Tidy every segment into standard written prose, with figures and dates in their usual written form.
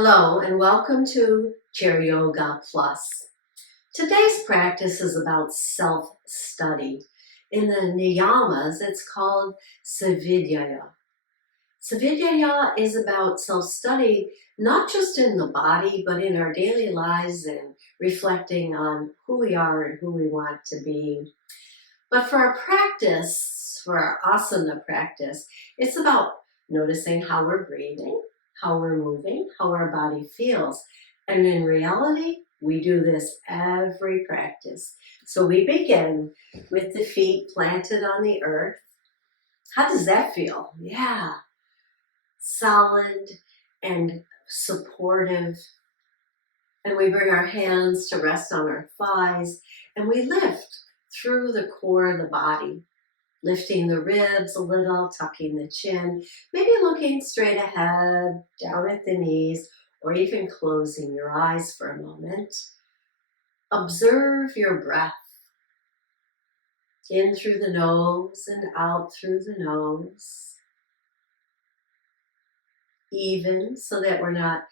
Hello and welcome to Chair Yoga Plus. Today's practice is about self-study. In the niyamas, it's called Svadhyaya. Svadhyaya is about self-study, not just in the body, but in our daily lives and reflecting on who we are and who we want to be. But for our practice, for our asana practice, it's about noticing how we're breathing, how we're moving, how our body feels. And in reality, we do this every practice. So we begin with the feet planted on the earth. How does that feel? Yeah, solid and supportive. And we bring our hands to rest on our thighs and we lift through the core of the body, lifting the ribs a little, tucking the chin, maybe looking straight ahead, down at the knees, or even closing your eyes for a moment. Observe your breath. In through the nose and out through the nose. Even, so that we're not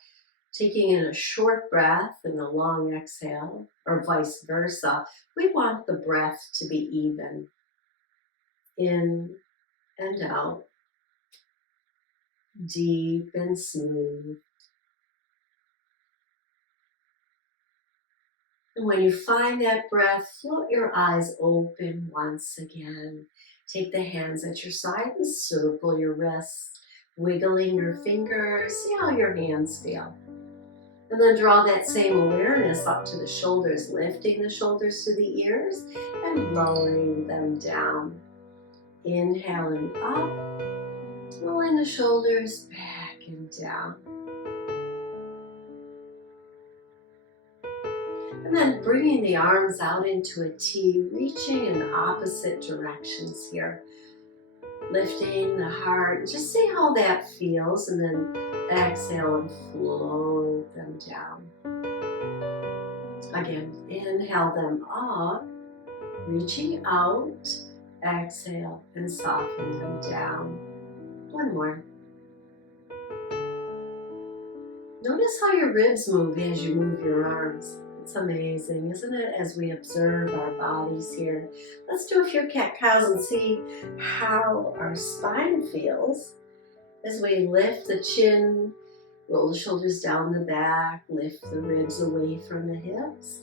taking in a short breath and a long exhale, or vice versa. We want the breath to be even. In and out. Deep and smooth. And when you find that breath, float your eyes open once again. Take the hands at your side and circle your wrists, wiggling your fingers. See how your hands feel. And then draw that same awareness up to the shoulders, lifting the shoulders to the ears and lowering them down. Inhaling up, rolling the shoulders back and down. And then bringing the arms out into a T, reaching in opposite directions here. Lifting the heart, just see how that feels, and then exhale and float them down. Again, inhale them up, reaching out, exhale and soften them down. One more. Notice how your ribs move as you move your arms. It's amazing, isn't it, as we observe our bodies here. Let's do a few cat-cows and see how our spine feels as we lift the chin, roll the shoulders down the back, lift the ribs away from the hips,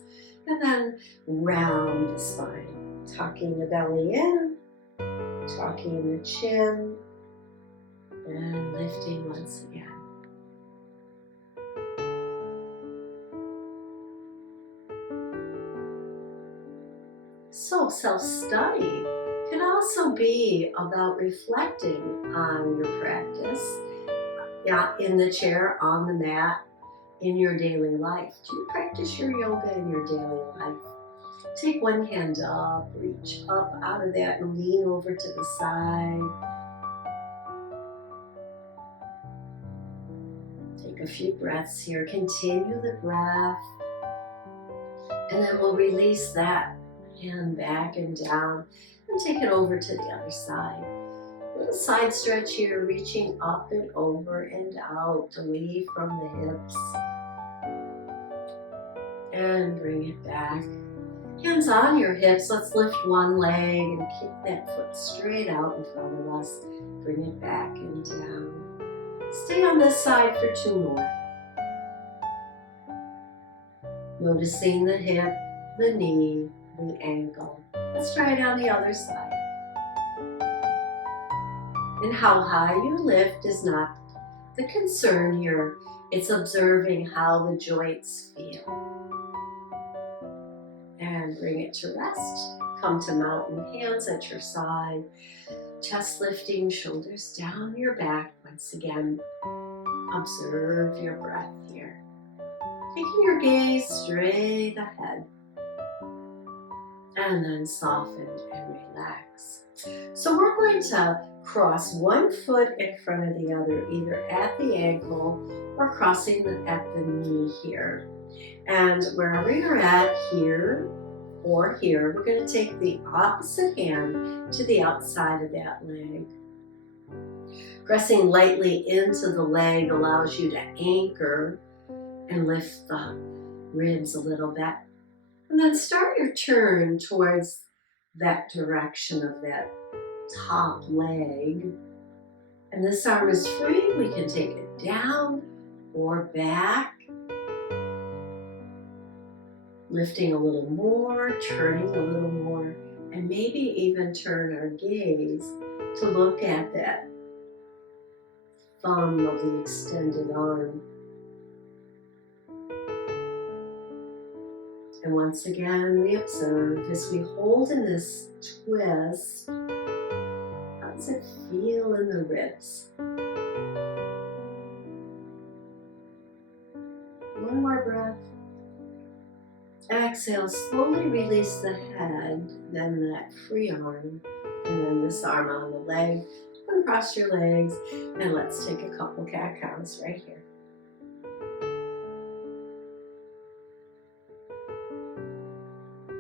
and then round the spine, tucking the belly in, tucking the chin, and lifting once again. So self-study can also be about reflecting on your practice, in the chair, on the mat, in your daily life. Do you practice your yoga in your daily life? Take one hand up, reach up out of that and lean over to the side. Take a few breaths here. Continue the breath. And then we'll release that hand back and down and take it over to the other side. Little side stretch here, reaching up and over and out, away from the hips. And bring it back. Hands on your hips. Let's lift one leg and kick that foot straight out in front of us. Bring it back and down. Stay on this side for 2 more. Noticing the hip, the knee, the ankle. Let's try it on the other side. And how high you lift is not the concern here. It's observing how the joints feel. And bring it to rest. Come to mountain hands at your side. Chest lifting, shoulders down your back. Once again, observe your breath here. Taking your gaze straight ahead. And then soften and relax. So we're going to cross one foot in front of the other, either at the ankle or crossing at the knee here. And wherever you're at, here or here, we're going to take the opposite hand to the outside of that leg. Pressing lightly into the leg allows you to anchor and lift the ribs a little bit. And then start your turn towards that direction of that top leg. And this arm is free. We can take it down or back. Lifting a little more, turning a little more, and maybe even turn our gaze to look at that thumb of the extended arm. And once again, we observe as we hold in this twist, how does it feel in the ribs? One more breath. Exhale, slowly release the head, then that free arm, and then this arm on the leg. Uncross your legs, and let's take a couple cat counts right here.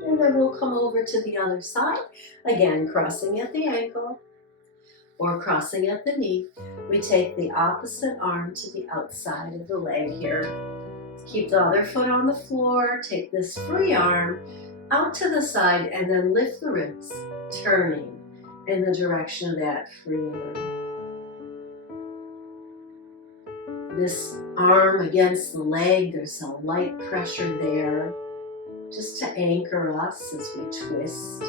And then we'll come over to the other side, again crossing at the ankle or crossing at the knee. We take the opposite arm to the outside of the leg here. Keep the other foot on the floor, take this free arm out to the side, and then lift the ribs, turning in the direction of that free arm. This arm against the leg, there's a light pressure there, just to anchor us as we twist.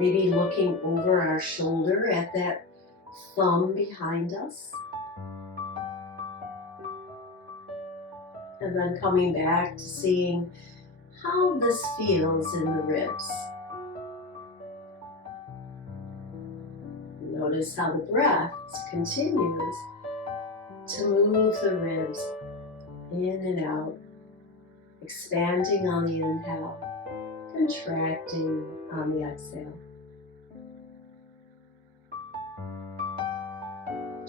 Maybe looking over our shoulder at that thumb behind us. And then coming back to seeing how this feels in the ribs. Notice how the breath continues to move the ribs in and out, expanding on the inhale, contracting on the exhale.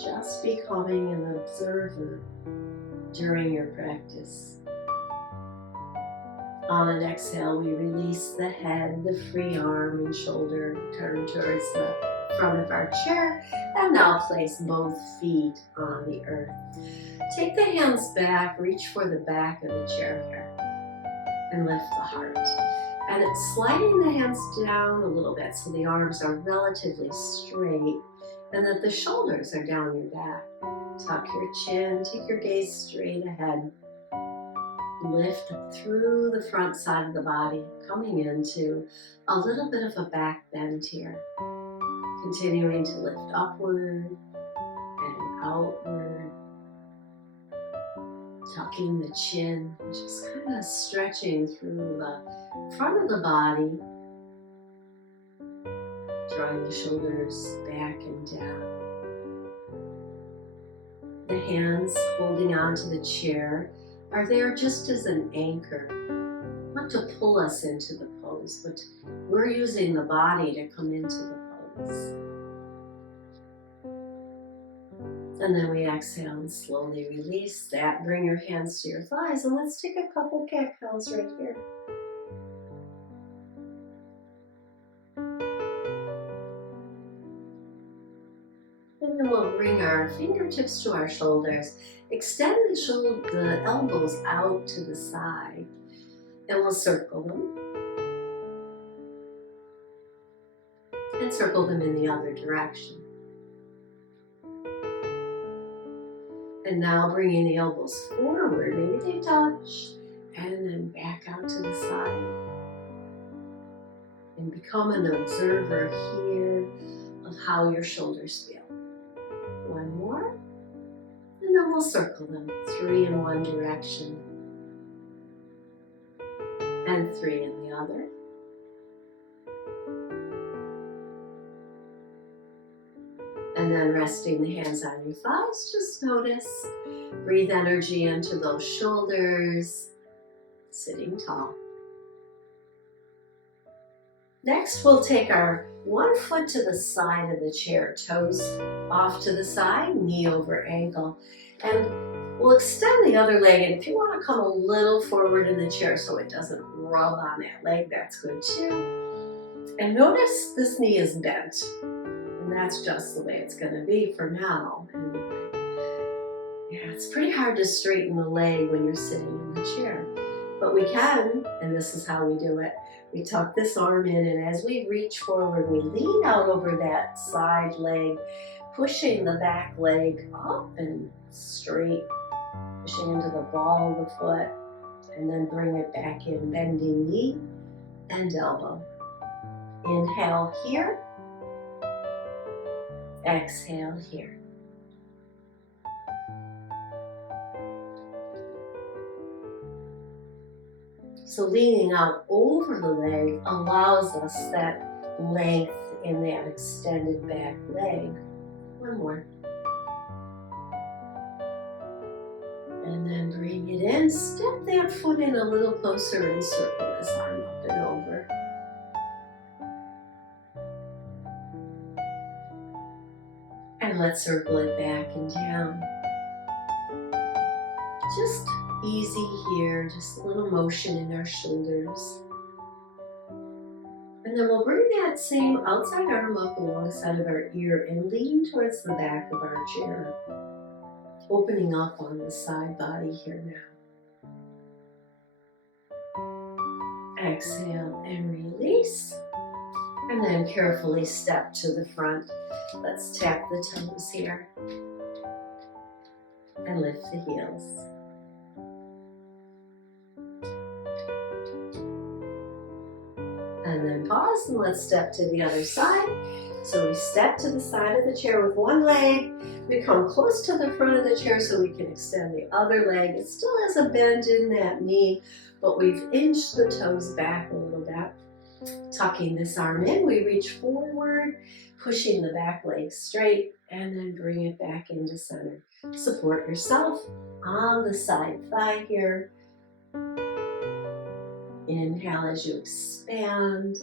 Just becoming an observer during your practice. On an exhale, we release the head, the free arm and shoulder, turn towards the front of our chair, and now place both feet on the earth. Take the hands back, reach for the back of the chair here, and lift the heart. And it's sliding the hands down a little bit so the arms are relatively straight and that the shoulders are down your back. Tuck your chin, take your gaze straight ahead. Lift through the front side of the body, coming into a little bit of a back bend here. Continuing to lift upward and outward. Tucking the chin, just kind of stretching through the front of the body. Drawing the shoulders back and down. The hands holding onto the chair are there just as an anchor, not to pull us into the pose, but we're using the body to come into the pose. And then we exhale and slowly release that. Bring your hands to your thighs, and let's take a couple cat cows right here. And then we'll bring our fingertips to our shoulders. Extend the elbows out to the side, and we'll circle them. And circle them in the other direction. And now bringing the elbows forward, maybe they touch, and then back out to the side. And become an observer here of how your shoulders feel. One more, and then we'll circle them. 3 in one direction, and 3 in the other. And then resting the hands on your thighs, just notice. Breathe energy into those shoulders, sitting tall. Next, we'll take our one foot to the side of the chair, toes off to the side, knee over ankle. And we'll extend the other leg, and if you want to come a little forward in the chair so it doesn't rub on that leg, that's good too. And notice this knee is bent. And that's just the way it's going to be for now. Yeah, it's pretty hard to straighten the leg when you're sitting in the chair, but we can, and this is how we do it. We tuck this arm in, and as we reach forward, we lean out over that side leg, pushing the back leg up and straight, pushing into the ball of the foot, and then bring it back in, bending knee and elbow. Inhale here, exhale here. So leaning out over the leg allows us that length in that extended back leg. One more. And then bring it in. Step that foot in a little closer and circle this arm up and over. And let's circle it back and down. Just easy here, just a little motion in our shoulders. And then we'll bring that same outside arm up alongside of our ear and lean towards the back of our chair, opening up on the side body here now. Exhale and release. And then carefully step to the front. Let's tap the toes here. And lift the heels. And then pause and let's step to the other side. So we step to the side of the chair with one leg. We come close to the front of the chair so we can extend the other leg. It still has a bend in that knee, but we've inched the toes back a little bit. Tucking this arm in, we reach forward, pushing the back leg straight, and then bring it back into center. Support yourself on the side thigh here. Inhale as you expand.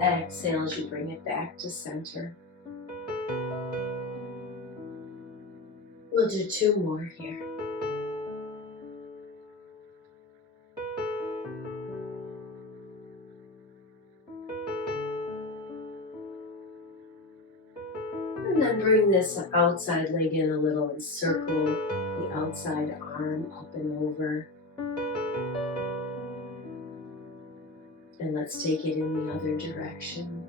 Exhale as you bring it back to center. We'll do two more here. And then bring this outside leg in a little and circle the outside arm up and over. And let's take it in the other direction.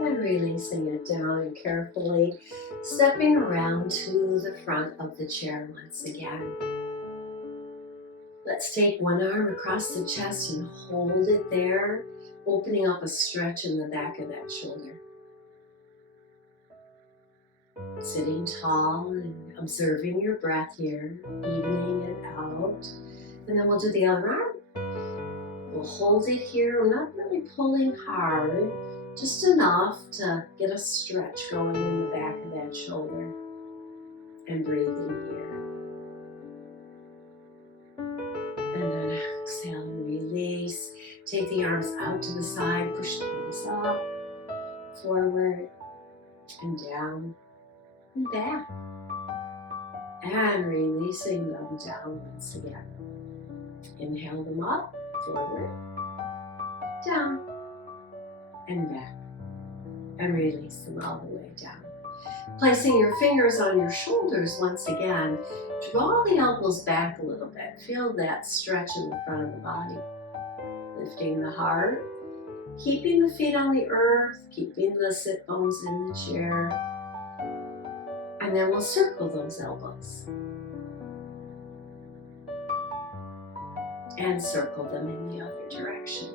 And releasing it down and carefully stepping around to the front of the chair once again. Let's take one arm across the chest and hold it there, opening up a stretch in the back of that shoulder. Sitting tall and observing your breath here, evening it out. And then we'll do the other arm. We'll hold it here. We're not really pulling hard, just enough to get a stretch going in the back of that shoulder. And breathing here. And then exhale and release. Take the arms out to the side, push the arms up, forward, and down. And back, and releasing them down once again. Inhale them up, forward, down, and back, and release them all the way down. Placing your fingers on your shoulders once again, draw the elbows back a little bit. Feel that stretch in the front of the body. Lifting the heart, keeping the feet on the earth, keeping the sit bones in the chair. And then we'll circle those elbows. And circle them in the other direction.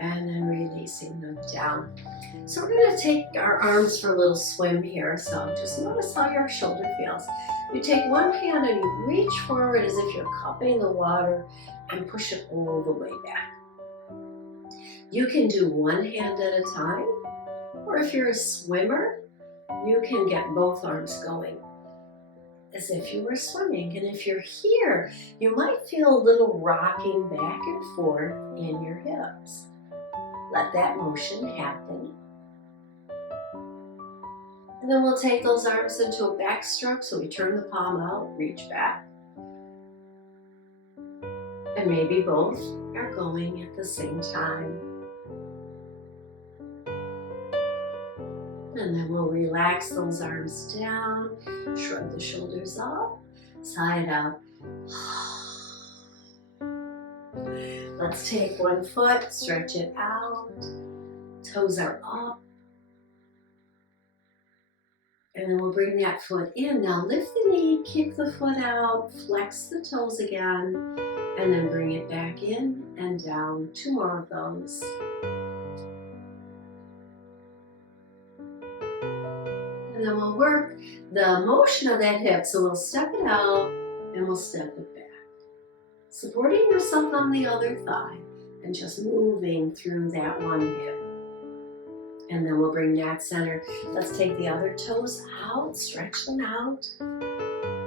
And then releasing them down. So we're going to take our arms for a little swim here. So just notice how your shoulder feels. You take one hand and you reach forward as if you're cupping the water and push it all the way back. You can do one hand at a time, or if you're a swimmer, you can get both arms going as if you were swimming. And if you're here, you might feel a little rocking back and forth in your hips. Let that motion happen. And then we'll take those arms into a backstroke, so we turn the palm out, reach back. And maybe both are going at the same time. And then we'll relax those arms down, shrug the shoulders up, side out. Let's take one foot, stretch it out, toes are up. And then we'll bring that foot in. Now lift the knee, kick the foot out, flex the toes again, and then bring it back in and down. 2 more of those. And then we'll work the motion of that hip. So we'll step it out and we'll step it back. Supporting yourself on the other thigh and just moving through that one hip. And then we'll bring that center. Let's take the other toes out, stretch them out.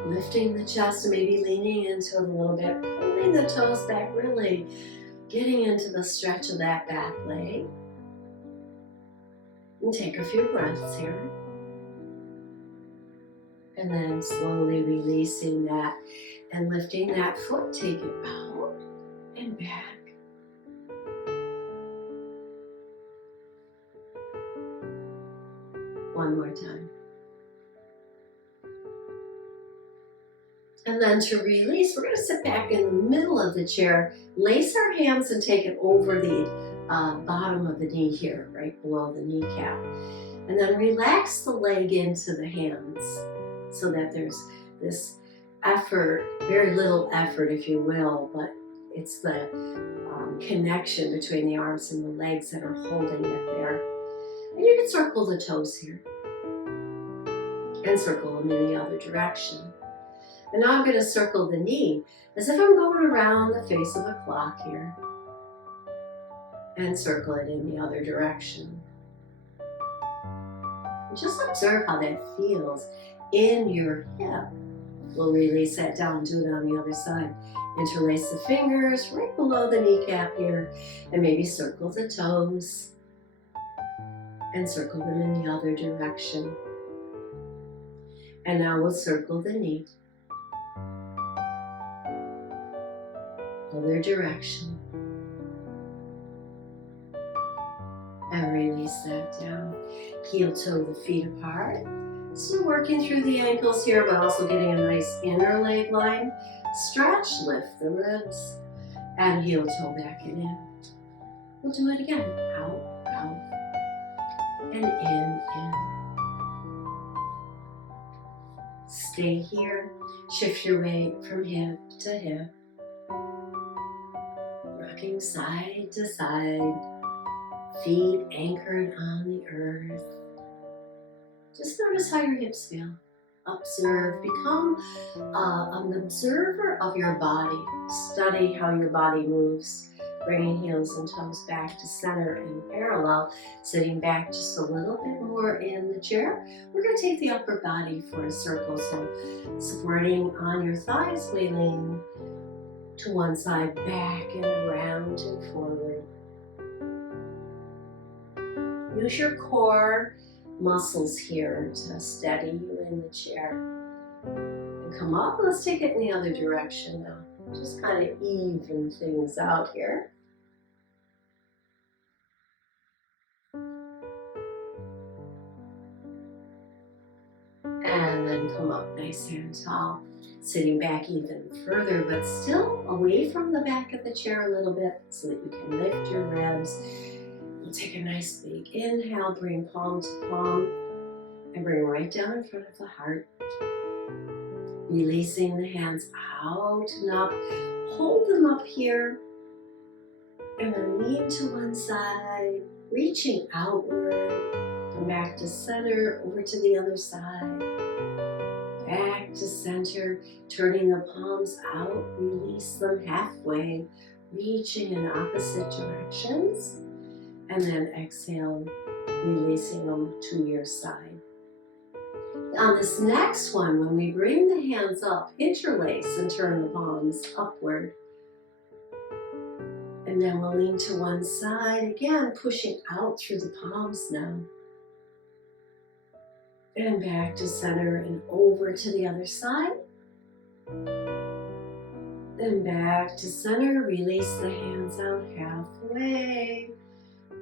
Lifting the chest and maybe leaning into it a little bit. Pulling the toes back, really getting into the stretch of that back leg. And take a few breaths here. And then slowly releasing that and lifting that foot, take it out and back. One more time. And then to release, we're going to sit back in the middle of the chair, lace our hands and take it over the bottom of the knee here, right below the kneecap. And then relax the leg into the hands so that there's this effort, very little effort if you will, but it's the connection between the arms and the legs that are holding it there. And you can circle the toes here and circle them in the other direction. And now I'm going to circle the knee as if I'm going around the face of a clock here and circle it in the other direction. And just observe how that feels in your hip. We'll release that down, do it on the other side. Interlace the fingers right below the kneecap here and maybe circle the toes and circle them in the other direction. And now we'll circle the knee. Other direction. And release that down. Heel toe the feet apart. Still working through the ankles here, but also getting a nice inner leg line. Stretch, lift the ribs, and heel toe back and in. We'll do it again. Out, out, and in. Stay here. Shift your weight from hip to hip. Rocking side to side. Feet anchored on the earth. Just notice how your hips feel. Observe. Become an observer of your body. Study how your body moves. Bringing heels and toes back to center and parallel. Sitting back just a little bit more in the chair. We're going to take the upper body for a circle. So supporting on your thighs, we lean to one side, back and around and forward. Use your core muscles here to steady you in the chair. And come up, let's take it in the other direction now. Just kind of even things out here. And then come up nice and tall. Sitting back even further, but still away from the back of the chair a little bit so that you can lift your ribs. We'll take a nice big inhale, bring palm to palm, and bring right down in front of the heart. Releasing the hands out and up. Hold them up here, and then lean to one side, reaching outward. Come back to center, over to the other side. Back to center, turning the palms out, release them halfway, reaching in opposite directions, and then exhale, releasing them to your side. On this next one, when we bring the hands up, interlace and turn the palms upward. And then we'll lean to one side, again, pushing out through the palms now. And back to center and over to the other side. And And back to center. Release the hands out halfway.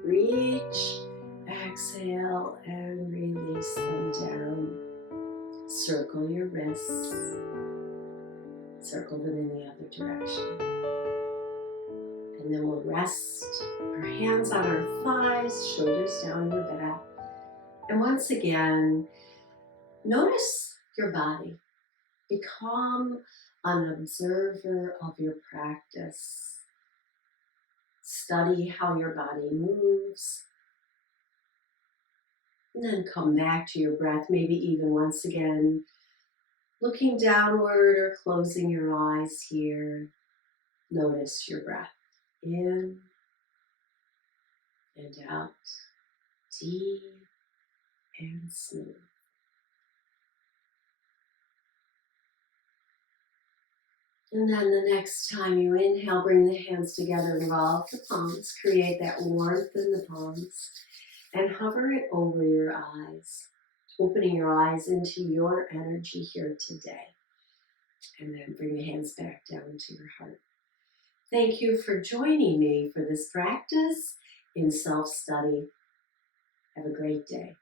Reach, exhale, and release them down. Circle your wrists. Circle them in the other direction. And then we'll rest our hands on our thighs, shoulders down your back. And once again, notice your body. Become an observer of your practice. Study how your body moves. And then come back to your breath, maybe even once again, looking downward or closing your eyes here. Notice your breath in and out, deep and smooth. And then the next time you inhale, bring the hands together and roll the palms. Create that warmth in the palms and hover it over your eyes, opening your eyes into your energy here today. And then bring the hands back down to your heart. Thank you for joining me for this practice in self-study. Have a great day.